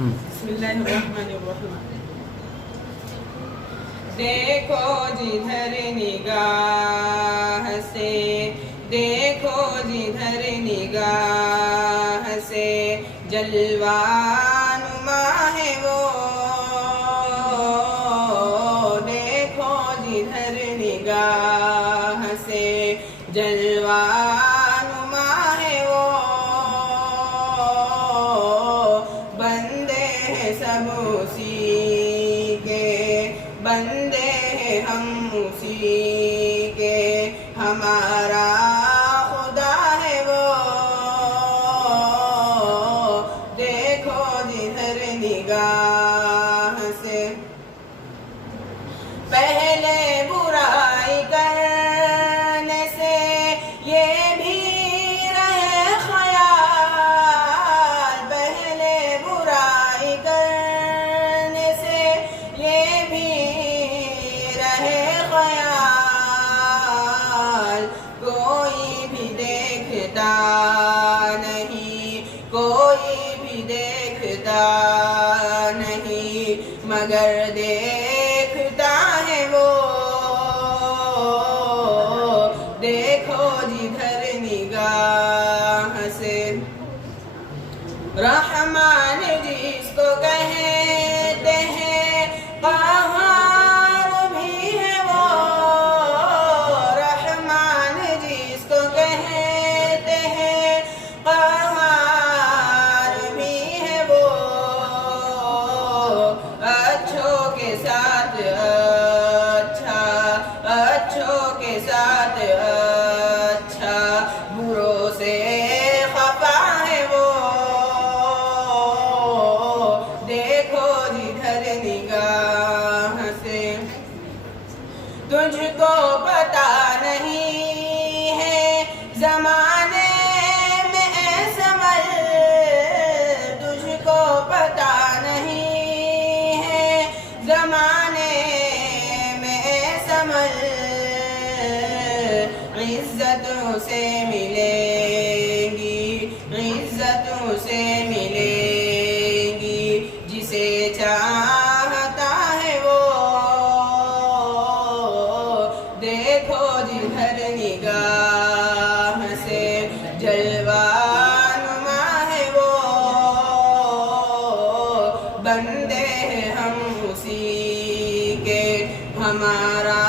بسم اللہ الرحمن الرحیم۔ دیکھو جدھر نگاہ سے، دیکھو جدھر نگاہ سے، جلوہ نما ہے وہ، دیکھو جدھر نگاہ سے، جلوہ نما ہے وہ، بندے ہیں سب اسی کے، بندے ہیں ہم اسی کے، ہمارا خدا ہے وہ، دیکھو جدھر نگاہ سے۔ پہلے برائی کرنے سے یہ بھی رہے خیال، پہلے برائی کرنے سے یہ بھی رہے خیال، کوئی بھی دیکھتا نہیں، کوئی بھی دیکھتا نہیں، مگر دیکھتا ہے وہ، دیکھو جدھر نگاہ سے۔ رحمان جس کو کہتے ہیں قہار بھی ہے وہ، رحمان جس کو کہتے ہیں قہار بھی ہے وہ، اچھوں کے ساتھ اچھا، اچھوں کے ساتھ اچھا، بروں سے خفا ہے وہ، دیکھو جدھر نگاہ سے۔ تجھ کو پتا نہیں ہے زمانے میں اے سمر، تجھ کو پتا نہیں ہے زمانے میں اے سمر، عزتوں سے ملے گی، عزتوں سے ملے گی، جسے چاہتا ہے وہ، دیکھو جدھر نگاہ سے، جلوہ نما ہے وہ، بندے ہیں ہم اسی کے، ہمارا